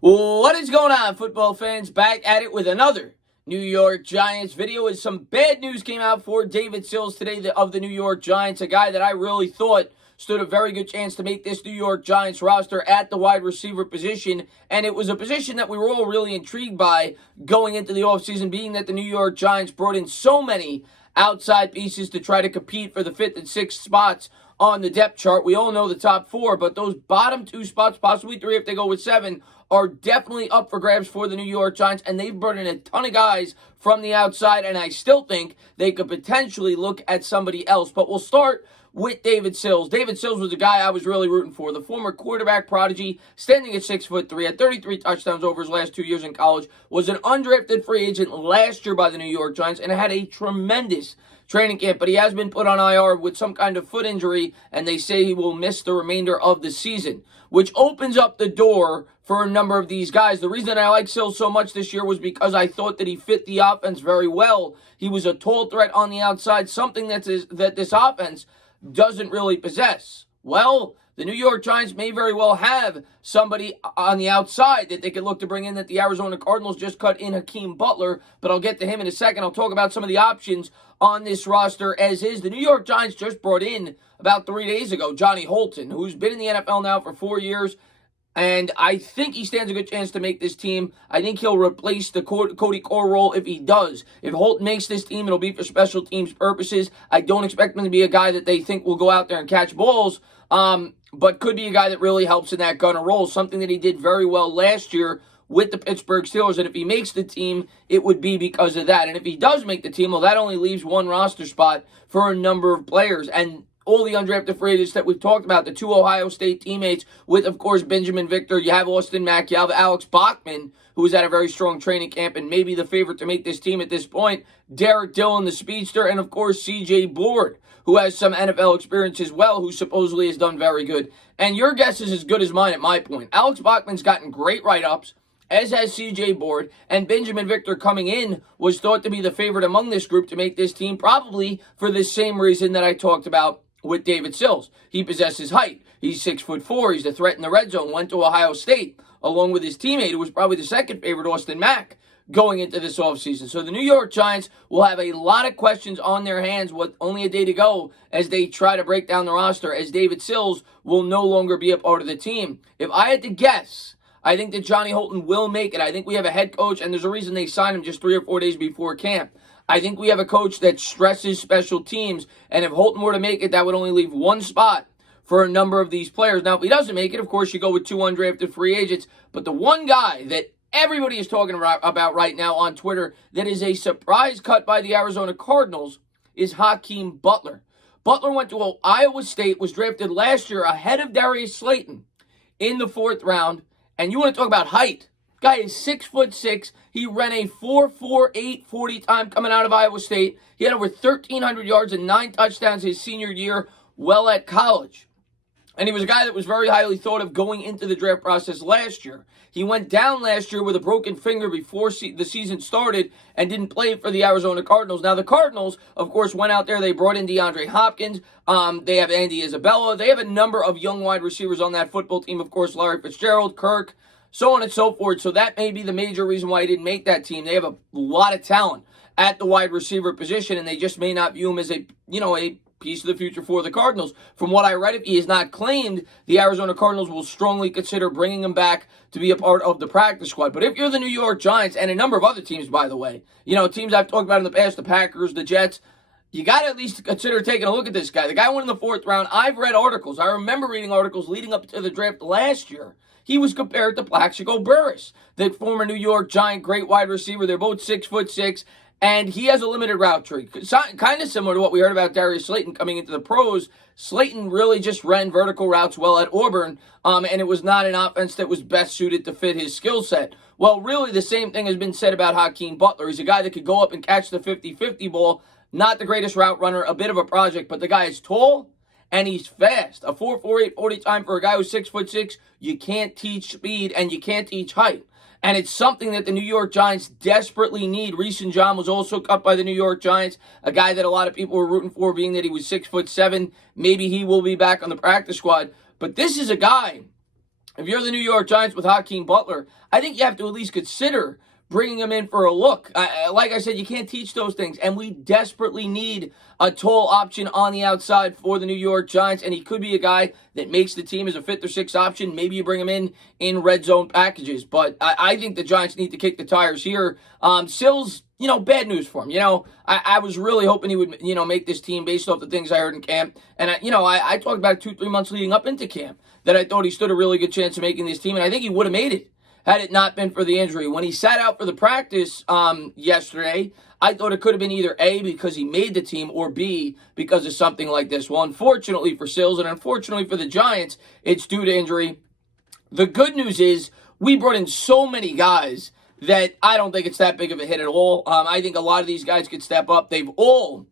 What is going on, football fans? Back at it with another New York Giants video as some bad news came out for David Sills today of the New York Giants, a guy that I really thought stood a very good chance to make this New York Giants roster at the wide receiver position, and it was a position that we were all really intrigued by going into the offseason, being that the New York Giants brought in so many outside pieces to try to compete for the 5th and 6th spots on the depth chart. We all know the top 4, but those bottom 2 spots, possibly 3 if they go with 7, are definitely up for grabs for the New York Giants, and they've brought in a ton of guys from the outside, and I still think they could potentially look at somebody else. But we'll start with David Sills. David Sills was a guy I was really rooting for. The former quarterback prodigy, standing at 6'3", had 33 touchdowns over his last 2 years in college, was an undrafted free agent last year by the New York Giants, and had a tremendous training camp, but he has been put on IR with some kind of foot injury, and they say he will miss the remainder of the season, which opens up the door for a number of these guys. The reason I like Sills so much this year was because I thought that he fit the offense very well. He was a tall threat on the outside, something that this offense doesn't really possess. Well, the New York Giants may very well have somebody on the outside that they could look to bring in, that the Arizona Cardinals just cut in Hakeem Butler, but I'll get to him in a second. I'll talk about some of the options on this roster as is. The New York Giants just brought in, about 3 days ago, Johnny Holton, who's been in the NFL now for 4 years, and I think he stands a good chance to make this team. I think he'll replace the Cody Core role if he does. If Holton makes this team, it'll be for special teams purposes. I don't expect him to be a guy that they think will go out there and catch balls, but could be a guy that really helps in that gunner role, something that he did very well last year with the Pittsburgh Steelers. And if he makes the team, it would be because of that. And if he does make the team, well, that only leaves one roster spot for a number of players. And all the undrafted free agents that we've talked about, the 2 Ohio State teammates with, of course, Benjamin Victor. You have Austin Mack. You have Alex Bachman, who was at a very strong training camp and maybe the favorite to make this team at this point. Derek Dillon, the speedster, and, of course, C.J. Board, who has some NFL experience as well, who supposedly has done very good. And your guess is as good as mine at my point. Alex Bachman's gotten great write-ups, as has C.J. Board, and Benjamin Victor coming in was thought to be the favorite among this group to make this team, probably for the same reason that I talked about with David Sills. He possesses height. He's 6'4". He's a threat in the red zone. Went to Ohio State, along with his teammate, who was probably the second favorite, Austin Mack, going into this offseason. So the New York Giants will have a lot of questions on their hands with only a day to go as they try to break down the roster, as David Sills will no longer be a part of the team. If I had to guess, I think that Johnny Holton will make it. I think we have a head coach, and there's a reason they signed him just 3 or 4 days before camp. I think we have a coach that stresses special teams, and if Holton were to make it, that would only leave one spot for a number of these players. Now, if he doesn't make it, of course, you go with 2 undrafted free agents, but the one guy that everybody is talking about right now on Twitter that is a surprise cut by the Arizona Cardinals is Hakeem Butler. Butler went to Iowa State, was drafted last year ahead of Darius Slayton in the 4th round, and you want to talk about height. Guy is 6'6". He ran a 4.48 40 time coming out of Iowa State. He had over 1,300 yards and 9 touchdowns his senior year while at college. And he was a guy that was very highly thought of going into the draft process last year. He went down last year with a broken finger before the season started and didn't play for the Arizona Cardinals. Now, the Cardinals, of course, went out there. They brought in DeAndre Hopkins. They have Andy Isabella. They have a number of young wide receivers on that football team. Of course, Larry Fitzgerald, Kirk, so on and so forth. So that may be the major reason why he didn't make that team. They have a lot of talent at the wide receiver position, and they just may not view him as a piece of the future for the Cardinals. From what I read, if he is not claimed, the Arizona Cardinals will strongly consider bringing him back to be a part of the practice squad. But if you're the New York Giants, and a number of other teams, by the way, teams I've talked about in the past, the Packers, the Jets, you got to at least consider taking a look at this guy. The guy went in the 4th round. I've read articles. I remember reading articles leading up to the draft last year. He was compared to Plaxico Burress, the former New York Giant great wide receiver. They're both 6'6", and he has a limited route tree. Kind of similar to what we heard about Darius Slayton coming into the pros. Slayton really just ran vertical routes well at Auburn, and it was not an offense that was best suited to fit his skill set. Well, really the same thing has been said about Hakeem Butler. He's a guy that could go up and catch the 50-50 ball. Not the greatest route runner, a bit of a project, but the guy is tall and he's fast. A 4.48 40 time for a guy who's 6'6". You can't teach speed and you can't teach height. And it's something that the New York Giants desperately need. Reese John was also cut by the New York Giants, a guy that a lot of people were rooting for, being that he was 6'7". Maybe he will be back on the practice squad. But this is a guy if you're the New York Giants with Hakeem Butler, I think you have to at least consider bringing him in for a look. Like I said, you can't teach those things, and we desperately need a tall option on the outside for the New York Giants, and he could be a guy that makes the team as a fifth or sixth option. Maybe you bring him in red zone packages, but I think the Giants need to kick the tires here. Sills, bad news for him. I was really hoping he would, make this team based off the things I heard in camp, and I talked about 2-3 months leading up into camp that I thought he stood a really good chance of making this team, and I think he would have made it had it not been for the injury. When he sat out for the practice yesterday, I thought it could have been either A, because he made the team, or B, because of something like this. Well, unfortunately for Sills and unfortunately for the Giants, it's due to injury. The good news is we brought in so many guys that I don't think it's that big of a hit at all. I think a lot of these guys could step up. They've all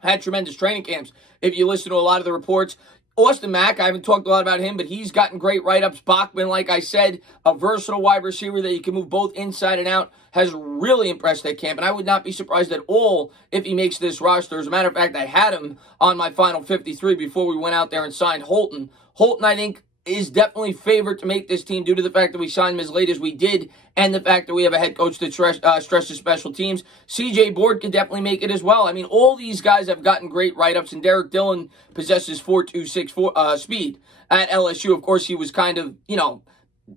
had tremendous training camps. If you listen to a lot of the reports, Austin Mack, I haven't talked a lot about him, but he's gotten great write-ups. Bachman, like I said, a versatile wide receiver that you can move both inside and out, has really impressed at camp, and I would not be surprised at all if he makes this roster. As a matter of fact, I had him on my final 53 before we went out there and signed Holton. Holton, I think, is definitely favored to make this team due to the fact that we signed him as late as we did and the fact that we have a head coach that stresses special teams. C.J. Board could definitely make it as well. I mean, all these guys have gotten great write-ups, and Derek Dillon possesses 4.26 speed at LSU. Of course, he was kind of,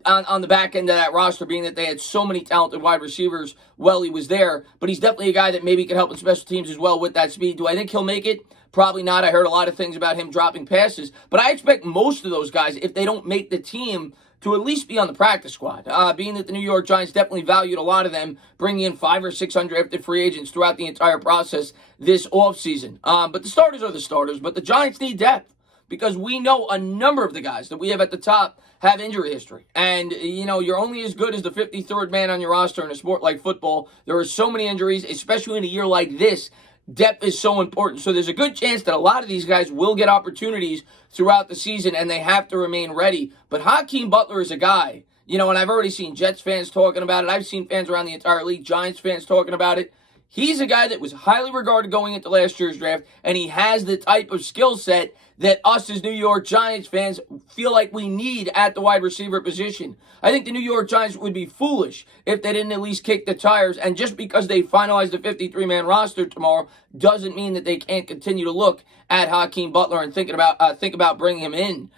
on the back end of that roster, being that they had so many talented wide receivers while he was there. But he's definitely a guy that maybe could help in special teams as well with that speed. Do I think he'll make it? Probably not. I heard a lot of things about him dropping passes. But I expect most of those guys, if they don't make the team, to at least be on the practice squad. Being that the New York Giants definitely valued a lot of them, bringing in 500 or 600 drafted free agents throughout the entire process this offseason. But the starters are the starters. But the Giants need depth, because we know a number of the guys that we have at the top have injury history. And, you're only as good as the 53rd man on your roster in a sport like football. There are so many injuries, especially in a year like this. Depth is so important. So there's a good chance that a lot of these guys will get opportunities throughout the season, and they have to remain ready. But Hakeem Butler is a guy, and I've already seen Jets fans talking about it. I've seen fans around the entire league, Giants fans talking about it. He's a guy that was highly regarded going into last year's draft, and he has the type of skill set that us as New York Giants fans feel like we need at the wide receiver position. I think the New York Giants would be foolish if they didn't at least kick the tires, and just because they finalize the 53-man roster tomorrow doesn't mean that they can't continue to look at Hakeem Butler and think about bringing him in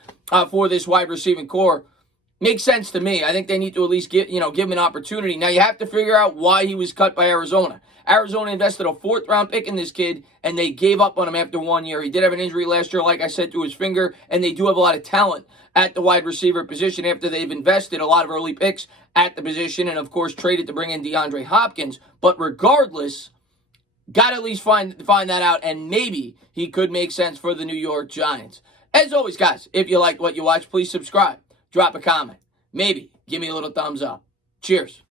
for this wide receiving core. Makes sense to me. I think they need to at least give him an opportunity. Now, you have to figure out why he was cut by Arizona. Arizona invested a 4th-round pick in this kid, and they gave up on him after 1 year. He did have an injury last year, like I said, to his finger, and they do have a lot of talent at the wide receiver position after they've invested a lot of early picks at the position and, of course, traded to bring in DeAndre Hopkins. But regardless, got to at least find that out, and maybe he could make sense for the New York Giants. As always, guys, if you liked what you watched, please subscribe. Drop a comment. Maybe give me a little thumbs up. Cheers.